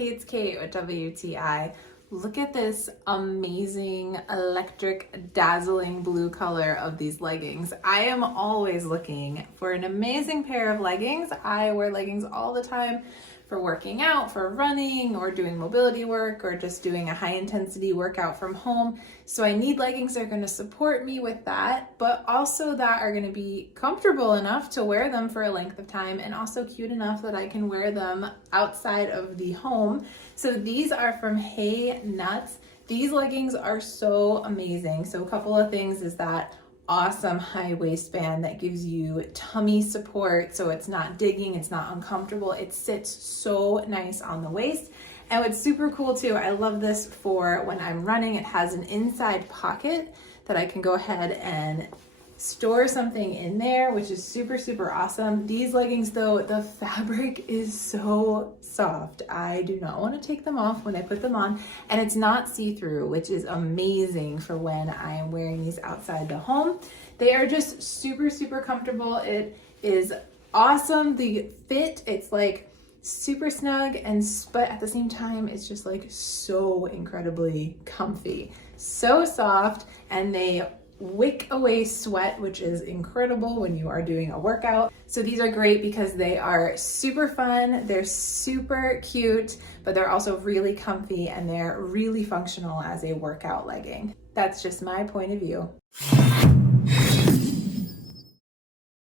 Hey, it's Kate with WTI. Look at this amazing electric dazzling blue color of these leggings. I am always looking for an amazing pair of leggings. I wear leggings all the time for working out, for running, or doing mobility work, or just doing a high intensity workout from home. So I need leggings that are going to support me with that, but also that are going to be comfortable enough to wear them for a length of time, and also cute enough that I can wear them outside of the home. So these are from HeyNuts. These leggings are so amazing. So a couple of things is that awesome high waistband that gives you tummy support, so it's not digging, it's not uncomfortable, it sits so nice on the waist. And what's super cool too, I love this for when I'm running, it has an inside pocket that I can go ahead and store something in there, which is super awesome. These leggings though, the fabric is so soft. I do not want to take them off when I put them on, and it's not see-through, which is amazing for when I am wearing these outside the home. They are just super comfortable. It is awesome. The fit, it's like super snug, but at the same time it's just like so incredibly comfy, so soft, and they wick away sweat, which is incredible when you are doing a workout. So these are great because they are super fun, they're super cute, but they're also really comfy and they're really functional as a workout legging. That's just my point of view.